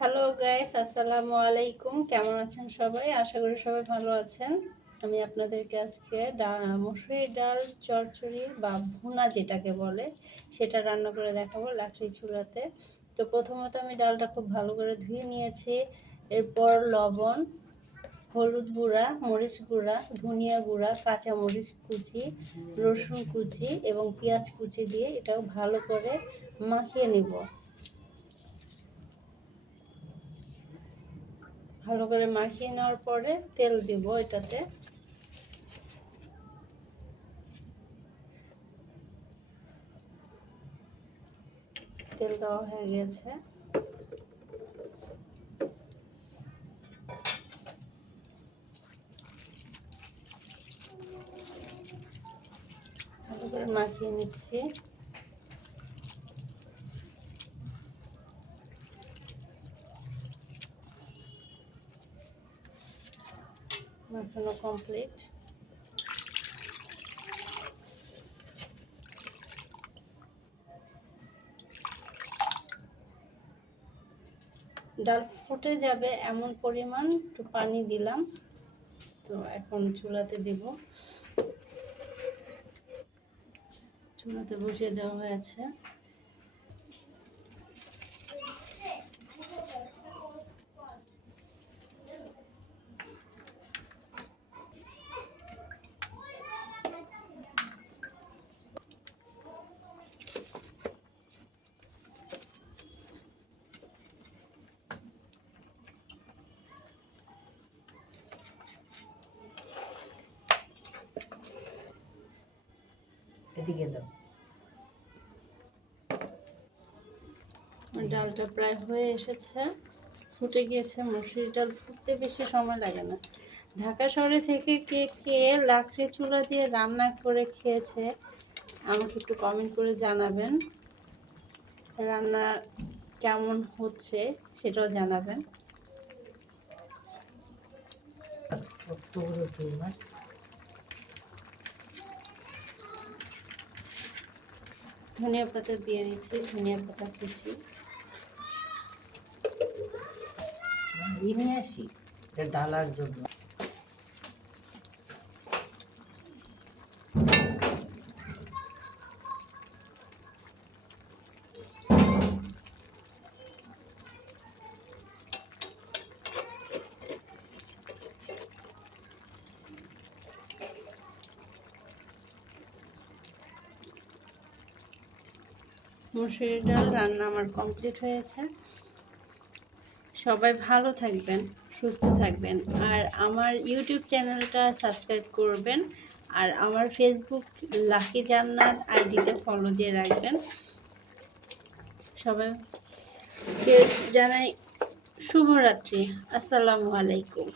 Hello guys আসসালামু আলাইকুম কেমন আছেন সবাই? আশা করি সবাই ভালো আছেন। আমি আপনাদেরকে আজকে মসুরির ডাল চচ্চড়ি বা ভুনা যেটাকে বলে, সেটা রান্না করে দেখাবো লাকড়ি চুলাতে। তো প্রথমত আমি ডালটা খুব ভালো করে ধুয়ে নিয়েছি। এরপর লবণ, হলুদ গুঁড়া, মরিচ গুঁড়া, ধনিয়া গুঁড়া, কাঁচা মরিচ কুচি, রসুন কুচি এবং পেঁয়াজ কুচি দিয়ে এটাও ভালো করে মাখিয়ে নিব। ভালো করে মাখিয়ে নেওয়ার পরে তেল দিব এটাতে। তেল দেওয়া হয়ে গেছে। ভালো করে মাখিয়ে নিচ্ছি। মাখানো কমপ্লিট ডাল ফুটে যাবে এমন পরিমাণ, একটু পানি দিলাম। তো এখন চুলাতে দেব। চুলাতে বসিয়ে দেওয়া হয়েছে। এদিকে দাও। ডালটা প্রায় হয়ে এসেছে। ফুটে গিয়েছে মসুরি ডাল। ফুটতে বেশি সময় লাগে না। ঢাকা শহরে থেকে কে কে লাকড়ি চুলা দিয়ে রান্না করে খেয়েছে আমাকে একটু কমেন্ট করে জানাবেন। রান্না কেমন হচ্ছে সেটাও জানাবেন। ধনিয়া পাতা দিয়ে দিচ্ছি ধনিয়া পাতা কুচি। নিয়ে আসি ডালার জন্য। মুসুরির ডাল রান্না আমার কমপ্লিট হয়েছে। সবাই ভালো থাকবেন, সুস্থ থাকবেন, আর আমার ইউটিউব চ্যানেলটা সাবস্ক্রাইব করবেন, আর আমার ফেসবুক লাকি জান্নাত আইডিতে ফলো দিয়ে রাখবেন। সবাইকে জানাই শুভরাত্রি, আসসালামু আলাইকুম।